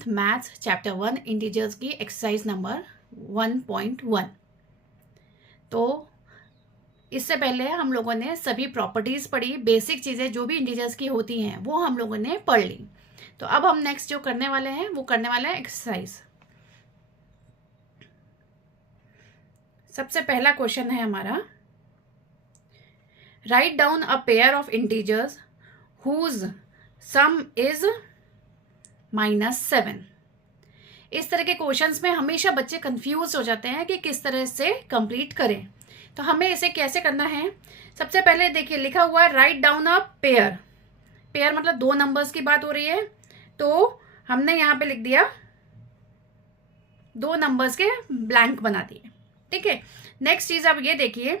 11th maths chapter 1 integers की exercise number 1.1। तो इससे पहले हम लोगों ने सभी प्रॉपर्टीज़ पढ़ी, बेसिक चीज़ें जो भी इंटीजर्स की होती हैं वो हम लोगों ने पढ़ ली। तो अब हम नेक्स्ट जो करने वाले हैं वो करने वाले हैं एक्सरसाइज। सबसे पहला क्वेश्चन है हमारा, right down a pair of integers whose sum is -7। इस तरह के क्वेश्चंस में हमेशा बच्चे कंफ्यूज हो जाते हैं कि किस तरह से कंप्लीट करें। तो हमें इसे कैसे करना है, सबसे पहले देखिए लिखा हुआ है right down a pair. Pair मतलब दो नंबर्स की बात हो रही है, तो हमने यहाँ पे लिख दिया दो नंबर्स के ब्लैंक बना दिए। ठीक है, नेक्स्ट चीज अब ये देखिए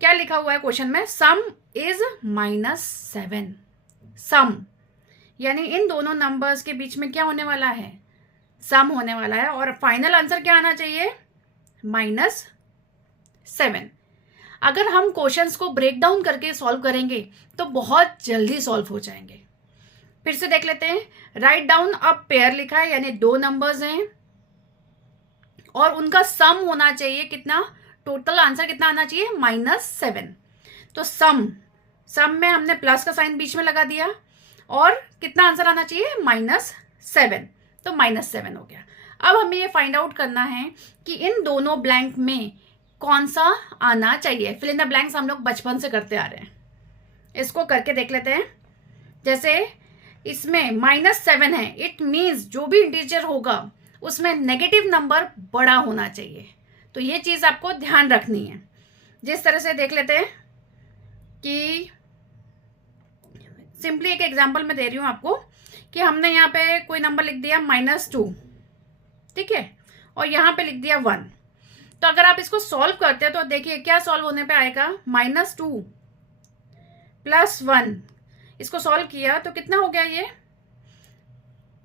क्या लिखा हुआ है क्वेश्चन में, सम इज -7। सम यानी इन दोनों नंबर्स के बीच में क्या होने वाला है, सम होने वाला है, और फाइनल आंसर क्या आना चाहिए, -7। अगर हम क्वेश्चंस को ब्रेक डाउन करके सॉल्व करेंगे तो बहुत जल्दी सॉल्व हो जाएंगे। फिर से देख लेते हैं, राइट डाउन अब पेयर लिखा है यानी दो नंबर्स हैं और उनका सम होना चाहिए कितना, टोटल आंसर कितना आना चाहिए, -7। तो सम में हमने प्लस का साइन बीच में लगा दिया और कितना आंसर आना चाहिए, -7। तो -7 हो गया। अब हमें ये फाइंड आउट करना है कि इन दोनों ब्लैंक में कौन सा आना चाहिए। फिल इन द ब्लैंक्स हम लोग बचपन से करते आ रहे हैं, इसको करके देख लेते हैं। जैसे इसमें -7 है, इट मीन्स जो भी इंटीजर होगा उसमें नेगेटिव नंबर बड़ा होना चाहिए। तो ये चीज आपको ध्यान रखनी है। जिस तरह से देख लेते हैं कि सिंपली एक एग्जांपल मैं दे रही हूं आपको कि हमने यहाँ पे कोई नंबर लिख दिया -2, ठीक है, और यहाँ पे लिख दिया 1। तो अगर आप इसको सॉल्व करते हैं तो देखिए क्या सॉल्व होने पे आएगा, -2 + 1। इसको सॉल्व किया तो कितना हो गया ये,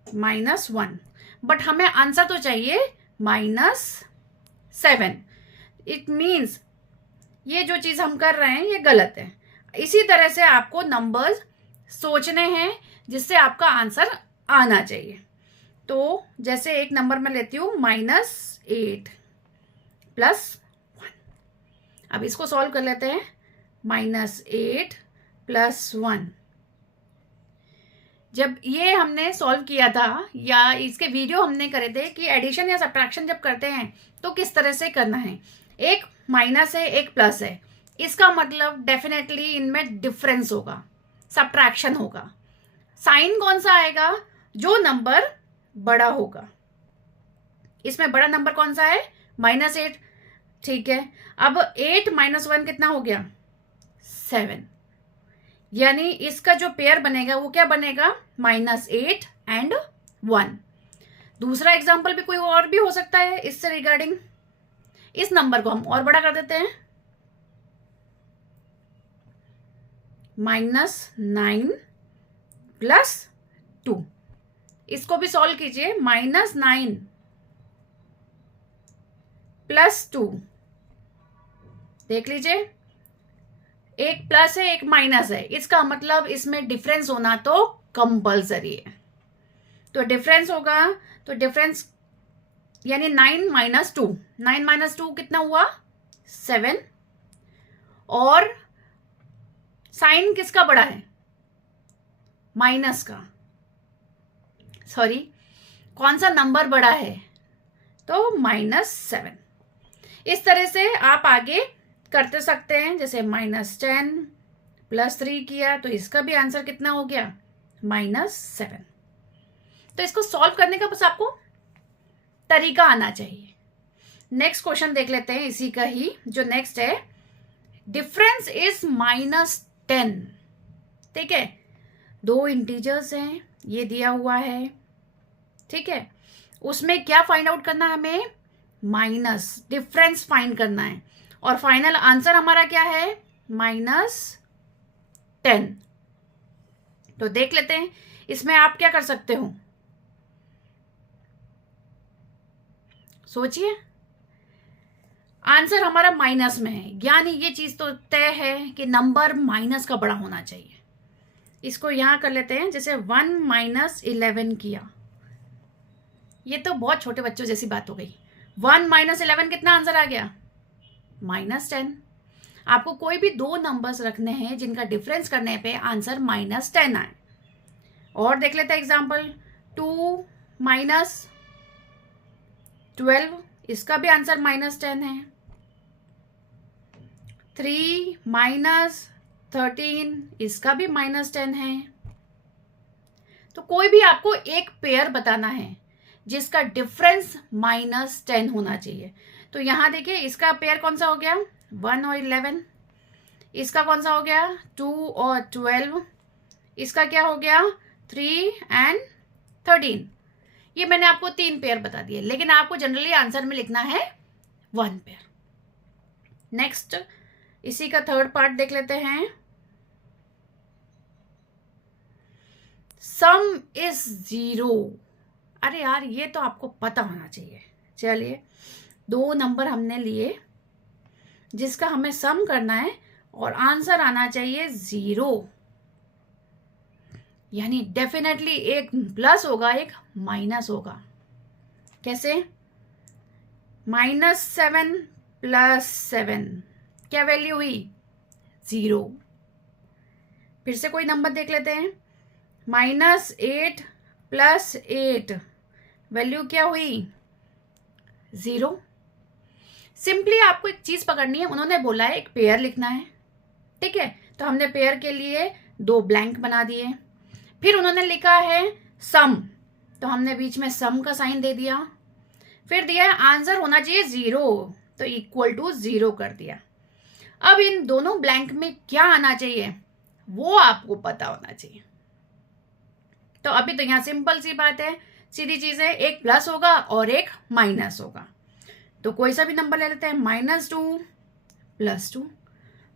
-1। बट हमें आंसर तो चाहिए -7। इट मीन्स ये जो चीज हम कर रहे हैं ये गलत है। इसी तरह से आपको नंबर्स सोचने हैं जिससे आपका आंसर आना चाहिए। तो जैसे एक नंबर में लेती हूं -8 + 1। अब इसको सॉल्व कर लेते हैं, -8 + 1। जब ये हमने सॉल्व किया था या इसके वीडियो हमने करे थे कि एडिशन या सब्ट्रैक्शन जब करते हैं तो किस तरह से करना है, एक माइनस है एक प्लस है, इसका मतलब डेफिनेटली इनमें डिफरेंस होगा, सब्ट्रैक्शन होगा। साइन कौन सा आएगा, जो नंबर बड़ा होगा। इसमें बड़ा नंबर कौन सा है, -8, ठीक है। अब 8 - 1 कितना हो गया, 7। यानी इसका जो पेयर बनेगा वो क्या बनेगा, -8 and 1। दूसरा एग्जांपल भी कोई और भी हो सकता है इससे रिगार्डिंग। इस नंबर को हम और बड़ा कर देते हैं, -9 + 2। इसको भी सॉल्व कीजिए, -9 + 2। देख लीजिए, एक प्लस है एक माइनस है, इसका मतलब इसमें डिफरेंस होना तो कंपल्सरी है। तो डिफरेंस होगा, तो डिफरेंस यानी 9 - 2, 9 - 2 कितना हुआ, 7। और साइन किसका बड़ा है, माइनस का, सॉरी कौन सा नंबर बड़ा है, तो -7। इस तरह से आप आगे करते सकते हैं। जैसे -10 + 3 किया तो इसका भी आंसर कितना हो गया, -7। तो इसको सॉल्व करने का बस आपको तरीका आना चाहिए। नेक्स्ट क्वेश्चन देख लेते हैं इसी का ही, जो नेक्स्ट है, डिफरेंस इज -10। ठीक है, दो इंटीजर्स हैं, ये दिया हुआ है, ठीक है। उसमें क्या फाइंड आउट करना है हमें, माइनस डिफरेंस फाइंड करना है, और फाइनल आंसर हमारा क्या है, -10। तो देख लेते हैं इसमें आप क्या कर सकते हो, सोचिए। आंसर हमारा माइनस में है, यानी ये चीज तो तय है कि नंबर माइनस का बड़ा होना चाहिए। इसको यहां कर लेते हैं, जैसे 1 - 11 किया ये तो बहुत छोटे बच्चों जैसी बात हो गई। 1 माइनस 11 कितना आंसर आ गया? -10। आपको कोई भी दो नंबर्स रखने हैं जिनका डिफरेंस करने पे आंसर -10 आए। और देख लेते हैं एग्जाम्पल। 2 माइनस 12, इसका भी आंसर -10 है। 3 माइनस 13, इसका भी -10 है। तो कोई भी आपको एक पेयर बताना है जिसका डिफरेंस -10 होना चाहिए। तो यहां देखिए, इसका पेयर कौन सा हो गया? 1 और 11। इसका कौन सा हो गया? 2 और 12। इसका क्या हो गया? 3 एंड 13। ये मैंने आपको 3 पेयर बता दिए, लेकिन आपको जनरली आंसर में लिखना है 1 पेयर। नेक्स्ट, इसी का थर्ड पार्ट देख लेते हैं। सम इज 0। अरे यार, ये तो आपको पता होना चाहिए। चलिए, दो नंबर हमने लिए जिसका हमें सम करना है और आंसर आना चाहिए 0। यानी डेफिनेटली एक प्लस होगा, एक माइनस होगा। कैसे? -7 + 7 क्या वैल्यू हुई? 0। फिर से कोई नंबर देख लेते हैं। -8 + 8 वैल्यू क्या हुई? 0। सिंपली आपको एक चीज पकड़नी है। उन्होंने बोला है एक पेयर लिखना है, ठीक है? तो हमने पेयर के लिए 2 ब्लैंक बना दिए। फिर उन्होंने लिखा है सम, तो हमने बीच में सम का साइन दे दिया। फिर दिया है आंसर होना चाहिए 0, तो = 0 कर दिया। अब इन दोनों ब्लैंक में क्या आना चाहिए वो आपको पता होना चाहिए। तो अभी तो यहाँ सिंपल सी बात है, सीधी चीज है, एक प्लस होगा और एक माइनस होगा। तो कोई सा भी नंबर ले लेते हैं। -2 + 2,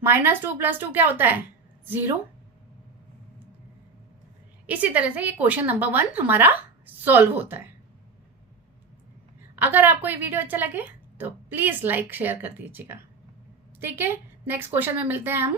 -2 + 2 क्या होता है? 0। इसी तरह से ये क्वेश्चन नंबर 1 हमारा सॉल्व होता है। अगर आपको ये वीडियो अच्छा लगे तो प्लीज लाइक शेयर कर दीजिएगा, ठीक है? नेक्स्ट क्वेश्चन में मिलते हैं हम।